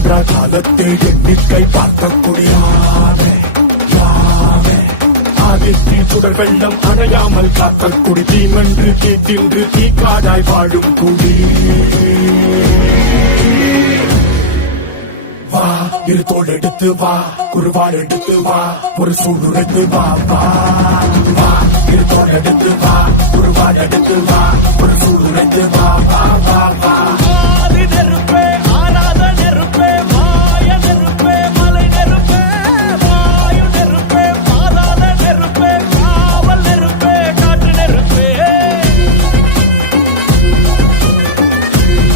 தோன்றா காலத்தை எண்ணிக்கை பார்க்கக்கூடியாமே ஆதித்தின் சுடர் வெள்ளம் அணையாமல் காத்த குடி தீமென்று தீட்டின்று தீக்காடாய் வாழும் குடி வா இரு தோள் எடுத்து வா குருவாள் எடுத்து வா ஒரு சூழ்நிலைத்து வா வா வா இரு தோள் எடுத்து வா குருவாள் எடுத்து வா ஒரு சூழ்நிலைத்து வா வா வா